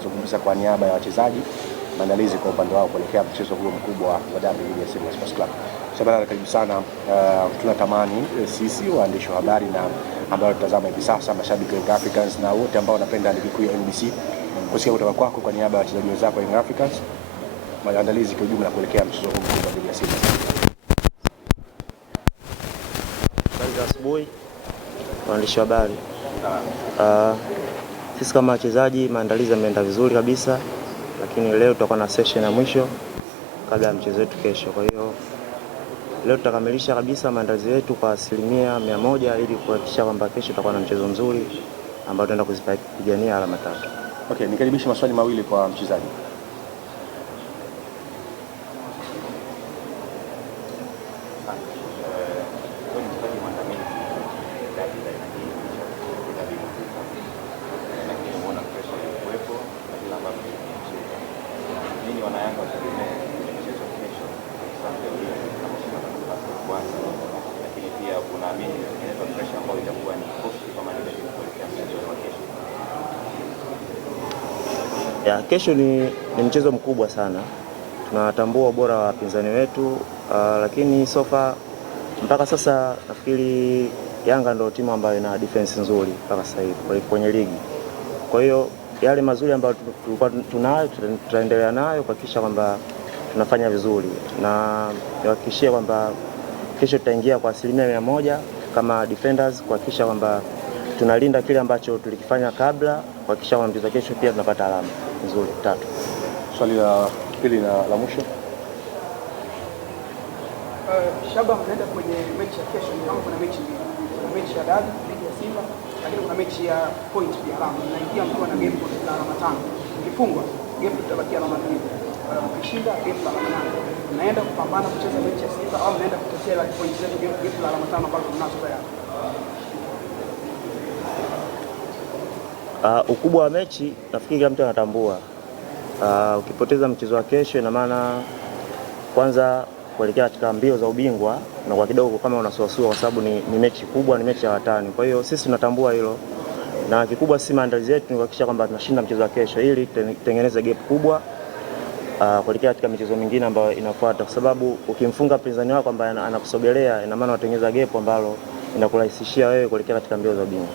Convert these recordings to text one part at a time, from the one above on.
anazungumza kwa niaba ya wachezaji, maandalizi kwa upande wao kuelekea mchezo huo mkubwa wa dabi dhidi ya Simba Sports Club. Shabana, karibu sana. Tunatamani sisi waandishi wa habari na ambao tutazama hivi sasa, mashabiki wa Young Africans na wote ambao wanapenda ligi kuu ya NBC, kusikia kutoka kwako kwa niaba ya wachezaji wenzako wa Young Africans, maandalizi kwa ujumla kuelekea mchezo huu mkubwa dhidi ya Simba. Asubuhi waandishi wa habari, sisi kama wachezaji maandalizi yameenda vizuri kabisa, lakini leo tutakuwa na session ya mwisho kabla ya mchezo wetu kesho. Kwa hiyo leo tutakamilisha kabisa maandalizi yetu kwa 100% ili kuhakikisha kwamba kesho tutakuwa na mchezo mzuri ambao tutaenda kuzipigania alama 3. Okay, nikaribisha maswali mawili kwa mchezaji. Kesho ni mchezo mkubwa sana. Tunatambua ubora wa wapinzani wetu, lakini sofa mpaka sasa nafikiri Yanga ndio timu ambayo ina defense nzuri mpaka sasa hivi kwenye ligi. Kwa hiyo yale mazuri ambayo tulikuwa tunayo tutaendelea nayo kuhakikisha kwamba tunafanya vizuri, na nihakikishie kwamba kesho tutaingia kwa 100% kama defenders kuhakikisha kwamba tunalinda kile ambacho tulikifanya kabla, kuhakikisha kwamba mchezo kesho pia tunapata alama nzuri 3. Swali la pili na la mwisho. Shaba, mnaenda kwenye mechi ya kesho, ni kama kuna mechi mbili. Kuna mechi ya dabi dhidi ya Simba, lakini kuna mechi ya point pia alama. Mnaingia mkiwa na game la alama 5. Mkifungwa game itabakia alama 2. Mkishinda game la alama 8. Mnaenda kupambana kucheza mechi ya Simba au mnaenda kutetea ile point zetu game la alama 5 ambazo mnazo tayari? Ukubwa wa mechi nafikiri kila mtu anatambua. Ukipoteza mchezo wa kesho, ina maana kwanza kuelekea katika mbio za ubingwa na kwa kidogo kama unasuasua, kwa sababu ni mechi kubwa, ni mechi ya watani. Kwa hiyo sisi tunatambua hilo, na kikubwa si maandalizi yetu ni kuhakikisha kwamba tunashinda mchezo wa kesho ili tutengeneze gap kubwa kuelekea katika michezo mingine ambayo inafuata, kwa sababu ukimfunga mpinzani wako ambaye anakusogelea, ina maana unatengeneza gap ambalo inakurahisishia wewe kuelekea katika mbio za ubingwa.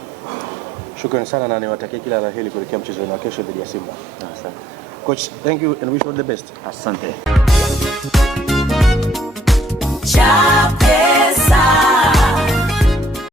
Shukrani sana na niwatakie kila la heri kuelekea mchezo wa kesho dhidi ya Simba. Asante. Coach, thank you and wish you all the best. Asante.